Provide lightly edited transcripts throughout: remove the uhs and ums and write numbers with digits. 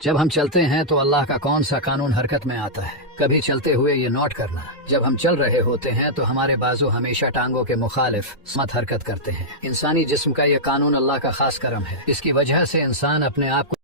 جب ہم چلتے ہیں تو اللہ کا کون سا قانون حرکت میں آتا ہے؟ کبھی چلتے ہوئے یہ نوٹ کرنا، جب ہم چل رہے ہوتے ہیں تو ہمارے بازو ہمیشہ ٹانگوں کے مخالف سمت حرکت کرتے ہیں۔ انسانی جسم کا یہ قانون اللہ کا خاص کرم ہے۔ اس کی وجہ سے انسان اپنے آپ کو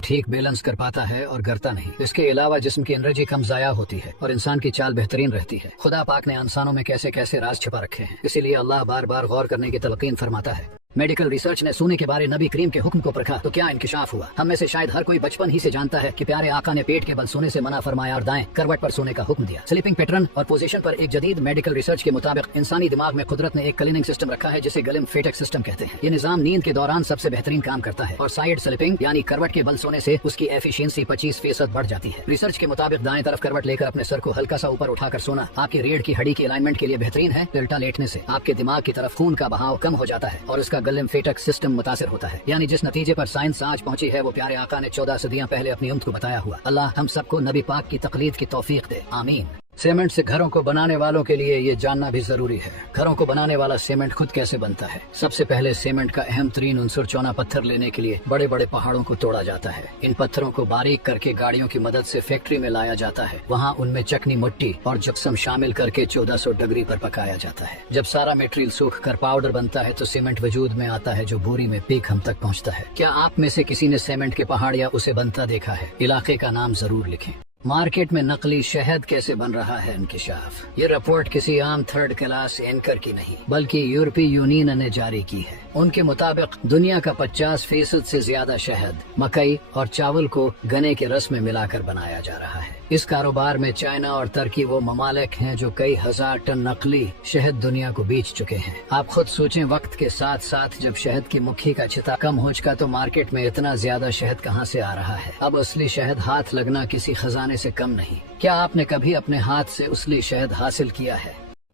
ٹھیک بیلنس کر پاتا ہے اور گرتا نہیں۔ اس کے علاوہ جسم کی انرجی کم ضائع ہوتی ہے اور انسان کی چال بہترین رہتی ہے۔ خدا پاک نے انسانوں میں کیسے کیسے راز چھپا رکھے ہیں، اسی لیے اللہ بار بار غور کرنے کی تلقین فرماتا ہے۔ میڈیکل ریسرچ نے سونے کے بارے نبی کریم کے حکم کو پرکھا تو کیا انکشاف ہوا۔ ہم میں سے شاید ہر کوئی بچپن ہی سے جانتا ہے کہ پیارے آقا نے پیٹ کے بل سونے سے منع فرمایا اور دائیں کروٹ پر سونے کا حکم دیا۔ سلیپنگ پیٹرن اور پوزیشن پر ایک جدید میڈیکل ریسرچ کے مطابق انسانی دماغ میں قدرت نے ایک کلیننگ سسٹم رکھا ہے جسے گلم فیٹک سسٹم کہتے ہیں۔ یہ نظام نیند کے دوران سب سے بہترین کام کرتا ہے اور سائیڈ سلیپنگ یعنی کروٹ کے بل سونے سے اس کی ایفیشنسی 25% بڑھ جاتی ہے۔ ریسرچ کے مطابق دائیں طرف کروٹ لے کر اپنے سر کو ہلکا سا اوپر اٹھا کر سونا آپ کی ریڑھ کی ہڈی کی الائنمنٹ کے لیے بہترین ہے۔ الٹا لیٹنے سے آپ کے دماغ کی طرف خون کا بہاؤ کم ہو جاتا ہے اور اس کا گلم فیٹک سسٹم متاثر ہوتا ہے، یعنی جس نتیجے پر سائنس آج پہنچی ہے وہ پیارے آقا نے 14 صدیاں پہلے اپنی امت کو بتایا ہوا۔ اللہ ہم سب کو نبی پاک کی تقلید کی توفیق دے، آمین۔ سیمنٹ سے گھروں کو بنانے والوں کے لیے یہ جاننا بھی ضروری ہے، گھروں کو بنانے والا سیمنٹ خود کیسے بنتا ہے۔ سب سے پہلے سیمنٹ کا اہم ترین عنصر چونا پتھر لینے کے لیے بڑے بڑے پہاڑوں کو توڑا جاتا ہے۔ ان پتھروں کو باریک کر کے گاڑیوں کی مدد سے فیکٹری میں لایا جاتا ہے، وہاں ان میں چکنی مٹی اور جپسم شامل کر کے 1400 ڈگری پر پکایا جاتا ہے۔ جب سارا میٹیریل سوکھ کر پاؤڈر بنتا ہے تو سیمنٹ وجود میں آتا ہے جو بوری میں پیک ہم تک پہنچتا ہے۔ کیا آپ میں سے کسی نے سیمنٹ کے پہاڑ یا اسے بنتا دیکھا ہے؟ علاقے کا نام ضرور لکھیں۔ مارکیٹ میں نقلی شہد کیسے بن رہا ہے انکشاف۔ یہ رپورٹ کسی عام تھرڈ کلاس اینکر کی نہیں بلکہ یورپی یونین نے جاری کی ہے۔ ان کے مطابق دنیا کا 50% سے زیادہ شہد مکئی اور چاول کو گنے کے رس میں ملا کر بنایا جا رہا ہے۔ اس کاروبار میں چائنا اور ترکی وہ ممالک ہیں جو کئی ہزار ٹن نقلی شہد دنیا کو بیچ چکے ہیں۔ آپ خود سوچیں، وقت کے ساتھ ساتھ جب شہد کی مکھی کا چھتا کم ہو چکا تو مارکیٹ میں اتنا زیادہ شہد کہاں سے آ رہا ہے۔ اب اصلی شہد ہاتھ لگنا کسی خزانے سے کم نہیں۔ کیا آپ نے کبھی اپنے ہاتھ سے اصلی شہد حاصل کیا ہے؟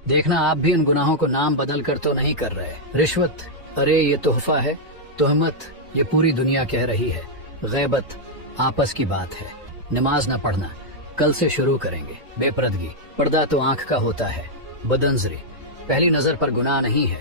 دیکھنا آپ بھی ان گناہوں کو نام بدل کر تو نہیں کر رہے۔ رشوت، ارے یہ تحفہ ہے۔ تہمت، یہ پوری دنیا کہہ رہی ہے۔ غیبت، آپس کی بات ہے۔ نماز نہ پڑھنا، کل سے شروع کریں گے۔ بے پردگی، پردہ تو آنکھ کا ہوتا ہے۔ بدنظری، پہلی نظر پر گناہ نہیں ہے۔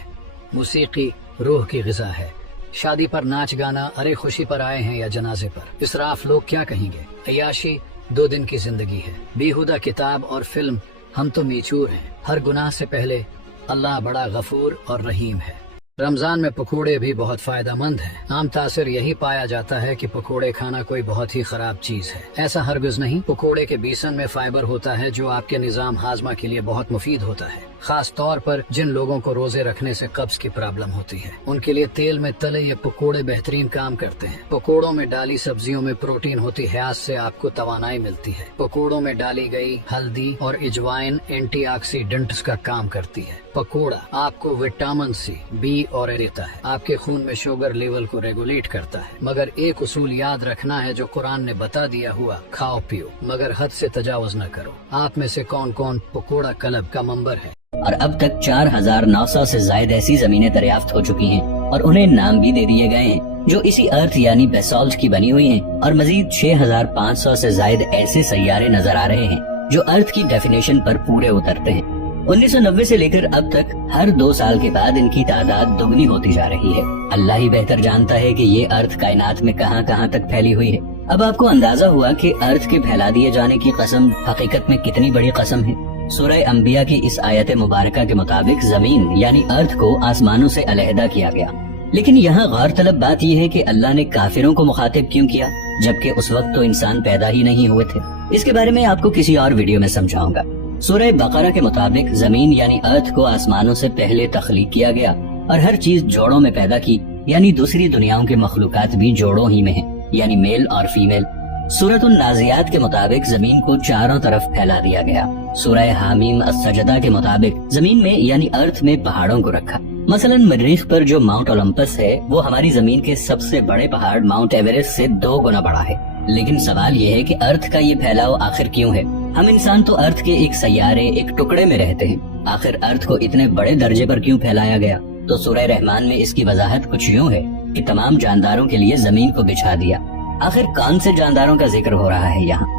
موسیقی روح کی غذا ہے۔ شادی پر ناچ گانا، ارے خوشی پر آئے ہیں یا جنازے پر۔ اسراف، لوگ کیا کہیں گے۔ عیاشی 2 دن کی زندگی ہے۔ بیہودہ کتاب اور فلم، ہم تو میچور ہیں۔ ہر گناہ سے پہلے اللہ بڑا غفور اور رحیم ہے۔ رمضان میں پکوڑے بھی بہت فائدہ مند ہیں۔ عام تاثر یہی پایا جاتا ہے کہ پکوڑے کھانا کوئی بہت ہی خراب چیز ہے۔ ایسا ہرگز نہیں۔ پکوڑے کے بیسن میں فائبر ہوتا ہے جو آپ کے نظام ہاضمہ کے لیے بہت مفید ہوتا ہے، خاص طور پر جن لوگوں کو روزے رکھنے سے قبض کی پرابلم ہوتی ہے، ان کے لیے تیل میں تلے یہ پکوڑے بہترین کام کرتے ہیں۔ پکوڑوں میں ڈالی سبزیوں میں پروٹین ہوتی ہے، اس سے آپ کو توانائی ملتی ہے۔ پکوڑوں میں ڈالی گئی ہلدی اور اجوائن اینٹی آکسیڈنٹس کا کام کرتی ہے۔ پکوڑا آپ کو وٹامن سی، بی اور دیتا ہے، آپ کے خون میں شوگر لیول کو ریگولیٹ کرتا ہے۔ مگر ایک اصول یاد رکھنا ہے جو قرآن نے بتا دیا ہوا، کھاؤ پیو مگر حد سے تجاوز نہ کرو۔ آپ میں سے کون کون پکوڑا کلب کا ممبر ہے؟ اور اب تک 4900 سے زائد ایسی زمینیں دریافت ہو چکی ہیں اور انہیں نام بھی دے دیے گئے ہیں جو اسی ارتھ یعنی بیسالٹ کی بنی ہوئی ہیں، اور مزید 6500 سے زائد ایسے سیارے نظر آ رہے ہیں جو ارتھ کی ڈیفینیشن پر پورے اترتے ہیں۔ 1990 سے لے کر اب تک ہر 2 سال کے بعد ان کی تعداد دگنی ہوتی جا رہی ہے۔ اللہ ہی بہتر جانتا ہے کہ یہ ارتھ کائنات میں کہاں کہاں تک پھیلی ہوئی ہے۔ اب آپ کو اندازہ ہوا کہ ارتھ کے پھیلا دیے جانے کی قسم حقیقت میں کتنی بڑی قسم ہے۔ سورہ انبیاء کی اس آیت مبارکہ کے مطابق زمین یعنی ارتھ کو آسمانوں سے علیحدہ کیا گیا، لیکن یہاں غور طلب بات یہ ہے کہ اللہ نے کافروں کو مخاطب کیوں کیا جبکہ اس وقت تو انسان پیدا ہی نہیں ہوئے تھے۔ اس کے بارے میں آپ کو کسی اور ویڈیو میں سمجھاؤں گا۔ سورہ بقرہ کے مطابق زمین یعنی ارتھ کو آسمانوں سے پہلے تخلیق کیا گیا اور ہر چیز جوڑوں میں پیدا کی، یعنی دوسری دنیاؤں کے مخلوقات بھی جوڑوں ہی میں ہیں، یعنی میل اور فیمیل۔ سورۃ النازعات کے مطابق زمین کو چاروں طرف پھیلا دیا گیا۔ سورہ حامیم السجدہ کے مطابق زمین میں یعنی ارتھ میں پہاڑوں کو رکھا۔ مثلا مریخ پر جو ماؤنٹ اولمپس ہے وہ ہماری زمین کے سب سے بڑے پہاڑ ماؤنٹ ایوریسٹ سے 2 گنا بڑا ہے۔ لیکن سوال یہ ہے کہ ارتھ کا یہ پھیلاؤ آخر کیوں ہے؟ ہم انسان تو ارتھ کے ایک سیارے، ایک ٹکڑے میں رہتے ہیں، آخر ارتھ کو اتنے بڑے درجے پر کیوں پھیلایا گیا؟ تو سورہ رحمان میں اس کی وضاحت کچھ یوں ہے کہ تمام جانداروں کے لیے زمین کو بچھا دیا۔ آخر کون سے جانداروں کا ذکر ہو رہا ہے یہاں؟